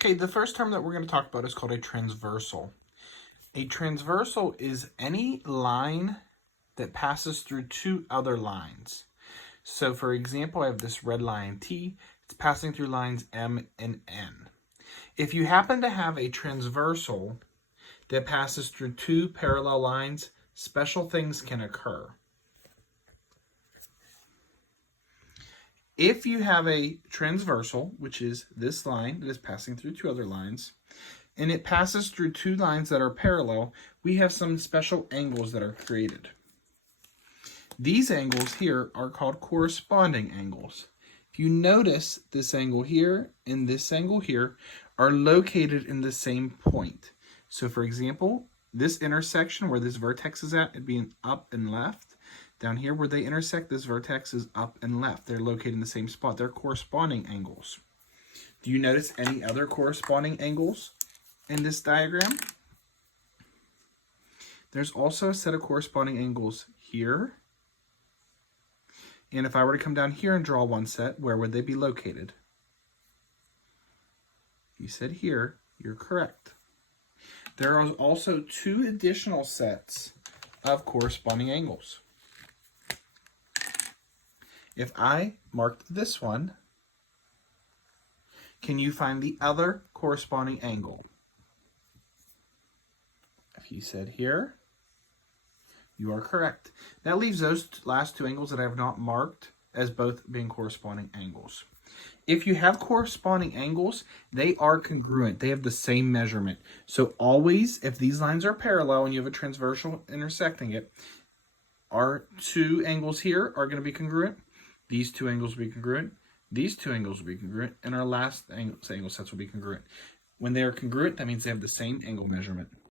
Okay, the first term that we're going to talk about is called a transversal. A transversal is any line that passes through two other lines. So for example, I have this red line T. It's passing through lines M and N. If you happen to have a transversal that passes through two parallel lines, special things can occur. If you have a transversal, which is this line that is passing through two other lines, and it passes through two lines that are parallel, we have some special angles that are created. These angles here are called corresponding angles. If you notice, this angle here and this angle here are located in the same point. So for example, this intersection where this vertex is at, it'd be an up and left. Down here where they intersect, this vertex is up and left. They're located in the same spot. They're corresponding angles. Do you notice any other corresponding angles in this diagram? There's also a set of corresponding angles here. And if I were to come down here and draw one set, where would they be located? You said here, you're correct. There are also two additional sets of corresponding angles. If I marked this one, can you find the other corresponding angle? If you said here, you are correct. That leaves those last two angles that I have not marked as both being corresponding angles. If you have corresponding angles, they are congruent. They have the same measurement. So always, if these lines are parallel and you have a transversal intersecting it, our two angles here are going to be congruent. These two angles will be congruent. These two angles will be congruent. And our last angle sets will be congruent. When they are congruent, that means they have the same angle measurement.